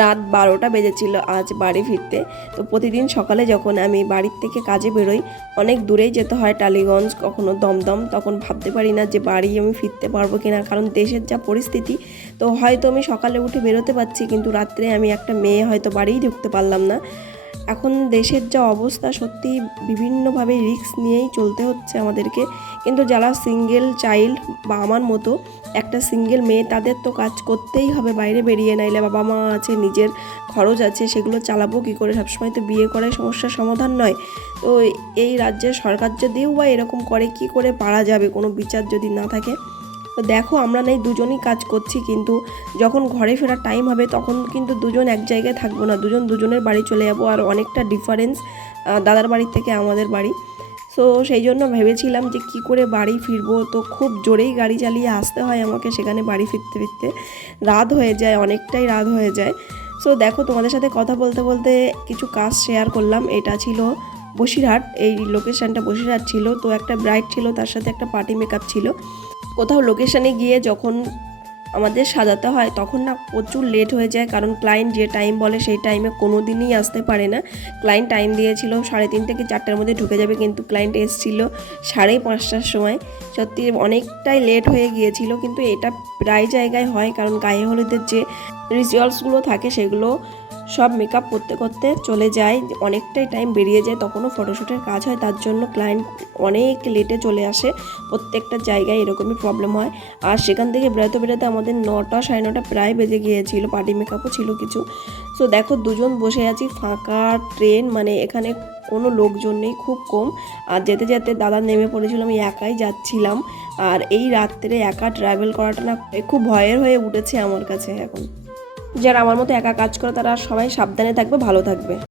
রাত বারোটা বেজেছিল আজ বাড়ি ফিরতে। তো প্রতিদিন সকালে যখন আমি বাড়ির থেকে কাজে বেরোই, অনেক দূরেই যেতে হয় টালিগঞ্জ, কখনো দমদম, তখন ভাবতে পারি না যে বাড়ি আমি ফিরতে পারব কিনা, কারণ দেশের যা পরিস্থিতি, তো হয়তো আমি সকালে উঠে বেরোতে পারছি, কিন্তু রাত্রে আমি একটা মেয়ে হয়তো বাড়িই ঢুকতে পারলাম না। এখন দেশের যা অবস্থা সত্যি বিভিন্নভাবে রিস্ক নিয়েই চলতে হচ্ছে আমাদেরকে। কিন্তু যারা সিঙ্গেল চাইল্ড বা আমার মতো, একটা সিঙ্গেল মেয়ে, তাদের তো কাজ করতেই হবে, বাইরে বেরিয়ে নাইলে বাবা মা আছে, নিজের খরচ আছে, সেগুলো চালাবো কী করে? সবসময় তো বিয়ে করাই সমস্যার সমাধান নয়। তো এই রাজ্যের সরকার যদিও বা এরকম করে, কি করে পারা যাবে? কোনো বিচার যদি না থাকে তো দেখো আমরা নেই, দুজনই কাজ করছি কিন্তু যখন ঘরে ফেরার টাইম হবে তখন কিন্তু দুজন এক জায়গায় থাকব না, দুজন দুজনের বাড়ি চলে যাব আর অনেকটা ডিফারেন্স দাদার বাড়ির থেকে আমাদের বাড়ি। সো সেই জন্য ভেবেছিলাম যে কি করে বাড়ি ফিরবো, তো খুব জোরেই গাড়ি চালিয়ে আসতে হয় আমাকে সেখানে বাড়ি ফিরতে ফিরতে। রাত হয়ে যায়, অনেকটাই রাত হয়ে যায়। সো দেখো তোমাদের সাথে কথা বলতে বলতে কিছু কাজ শেয়ার করলাম, এটা ছিল বসিরহাট এই লোকেশানটা বসিরহাট ছিল। তো একটা ব্রাইড ছিল, তার সাথে একটা পার্টি মেকআপ ছিল। কোথাও লোকেশানে গিয়ে যখন আমাদের সাজাতে হয়, তখন না প্রচুর লেট হয়ে যায়। কারণ ক্লায়েন্ট যে টাইম বলে, সেই টাইমে কোনো দিনই আসতে পারে না। ক্লায়েন্ট টাইম দিয়েছিল সাড়ে তিনটে কি চারটার মধ্যে ঢুকে যাবে, কিন্তু ক্লায়েন্ট এসেছিল সাড়ে পাঁচটার সময়। সত্যি অনেকটাই লেট হয়ে গিয়েছিল, কিন্তু এটা প্রায় জায়গায় হয়। কারণ গায়ে হলুদের যে রিচুয়ালসগুলো থাকে, সেগুলো সব মেকআপ করতে করতে চলে যায়, অনেকটাই টাইম বেরিয়ে যায়, তখনও ফটোশ্যুটের কাজ হয়, তার জন্য ক্লায়েন্ট অনেক লেটে চলে আসে, প্রত্যেকটা জায়গায় এরকমই প্রবলেম হয়। আর সেখান থেকে বেরোতে বেরোতে আমাদের নটা সাড়ে নটা প্রায় বেজে গিয়েছিল পার্টি মেকআপও ছিল কিছু। সো দেখো দুজন বসে আছি, ফাঁকা ট্রেন মানে এখানে কোনো লোকজন নেই, খুব কম। আর যেতে যেতে দাদা নেমে পড়েছিল, আমি একাই যাচ্ছিলাম। আর এই রাত্রে একা ট্রাভেল করাটা না, খুব ভয়ের হয়ে উঠেছে আমার কাছে এখন। যারা আমার মতো একা কাজ করে তারা সবাই সাবধানে থাকবে ভালো থাকবে।